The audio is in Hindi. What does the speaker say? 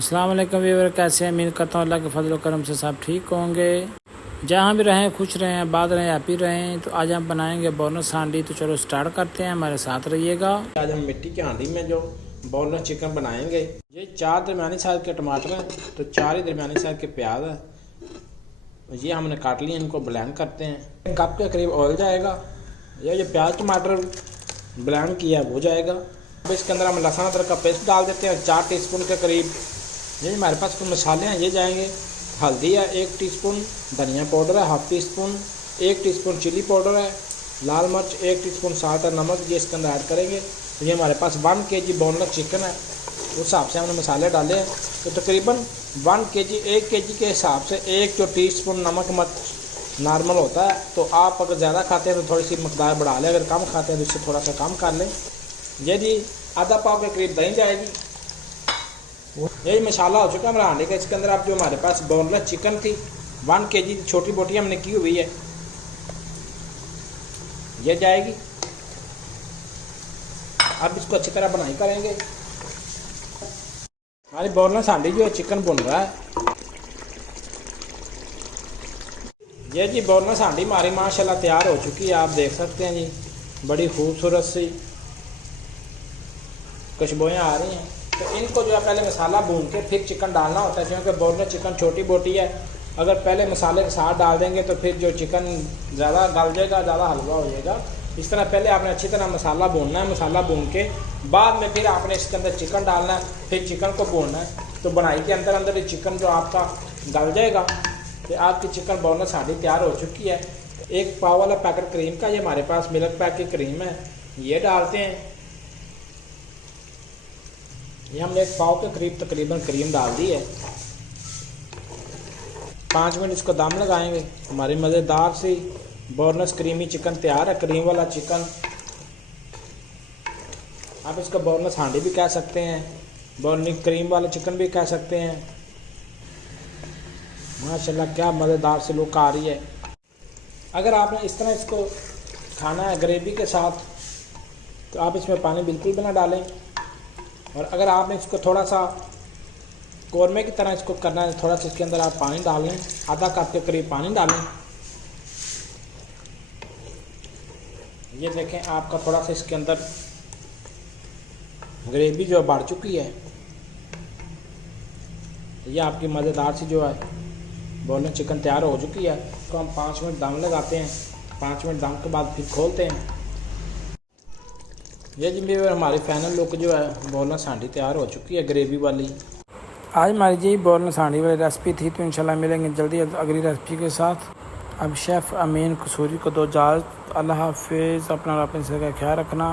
अस्सलाम वालेकुम व्यूअर, कैसे हैं? उम्मीद करता हूँ अल्लाह के फजल करम से सब ठीक होंगे। जहाँ भी रहें खुश रहें, आबाद रहें, हैप्पी रहें। तो आज हम बनाएंगे बोनस हांडी। तो चलो स्टार्ट करते हैं, हमारे साथ रहिएगा। आज हम मिट्टी की हांडी में जो बोनस चिकन बनाएंगे। ये 4 दरमियानी साइज़ के टमाटर हैं, तो 4 ही दरमियानी साइज़ के प्याज हैं। ये हमने काट लिए, इनको ब्लेंड करते हैं। 1 कप के करीब ऑयल जाएगा। ये प्याज टमाटर ब्लेंड किया हो जाएगा। अब इसके अंदर हम लहसुन अदरक का पेस्ट डाल देते हैं 4 टीस्पून के करीब। ये हमारे पास कुछ मसाले हैं, ये जाएंगे। हल्दी है 1 टीस्पून, धनिया पाउडर है half teaspoon, 1 teaspoon chili powder है, लाल मिर्च 1 टीस्पून, साल्ट और नमक ये इसके अंदर ऐड करेंगे। तो ये हमारे पास 1 kg बोनलेस चिकन है, उस हिसाब से हमने मसाले डाले हैं। तो तकरीबन 1 kg 1 kg के हिसाब से 1 टीस्पून नमक मिर्च नॉर्मल होता है। तो आप अगर ज़्यादा खाते हैं तो थोड़ी सी मकदार बढ़ा लें, अगर कम खाते हैं तो इससे थोड़ा सा कम कर लें। ये जी आधा पाव के करीब दही जाएगी। यही मसाला हो चुका है हमारा हांडी का। इसके अंदर आप जो हमारे पास बोनलेस चिकन थी 1 kg छोटी बोटी हमने की हुई है, ये जाएगी। अब इसको अच्छी तरह बनाई करेंगे। हमारी बोनलेस हांडी जो है चिकन भुन रहा है। ये जी बोनलेस हांडी हमारी माशाल्लाह तैयार हो चुकी है, आप देख सकते हैं जी, बड़ी खूबसूरत सी खुशबुएं आ रही हैं। तो इनको जो है पहले मसाला भून के फिर चिकन डालना होता है, क्योंकि बोनलेस चिकन छोटी बोटी है। अगर पहले मसाले के साथ डाल देंगे तो फिर जो चिकन ज़्यादा गल जाएगा, ज़्यादा हलवा हो जाएगा। इस तरह पहले आपने अच्छी तरह मसाला भूनना है। मसाला भून के बाद में फिर आपने इसके अंदर चिकन डालना है, फिर चिकन को भूनना है। तो बनाई के अंदर अंदर ये चिकन जो आपका गल जाएगा। तो आपकी चिकन बोनलेस हांडी तैयार हो चुकी है। 1 पाव वाला पैकेट क्रीम का, ये हमारे पास मिल्क पैक की क्रीम है, ये डालते हैं। ये हमने 1 पाव के करीब तकरीबन क्रीम डाल दी है। 5 मिनट इसको दम लगाएंगे। हमारी मज़ेदार सी बोनलेस क्रीमी चिकन तैयार है, क्रीम वाला चिकन। आप इसको बोनलेस हांडी भी कह सकते हैं, बोनलेस क्रीम वाला चिकन भी कह सकते हैं। माशाल्लाह क्या मज़ेदार सी लुक आ रही है। अगर आपने इस तरह इसको खाना है ग्रेवी के साथ, तो आप इसमें पानी बिल्कुल भी ना डालें। और अगर आपने इसको थोड़ा सा कौरमे की तरह इसको करना है, थोड़ा सा इसके अंदर आप पानी डाल लें, आधा कप के करीब पानी डालें। ये देखें आपका थोड़ा सा इसके अंदर ग्रेवी जो बढ़ चुकी है। ये आपकी मज़ेदार सी जो है बोनलेस चिकन तैयार हो चुकी है। तो हम 5 मिनट दम लगाते हैं। 5 मिनट दम के बाद फिर खोलते हैं। ये जी हमारी फाइनल लुक जो है बोनलेस हांडी तैयार हो चुकी है ग्रेवी वाली। आज हमारी जी बोनलेस हांडी वाली रेसिपी थी। तो इंशाल्लाह मिलेंगे जल्दी अगली रेसिपी के साथ। अब शेफ़ अमीन कसूरी को दो इजाज़त। अल्लाह हाफिज़। अपना अपने से का ख्याल रखना।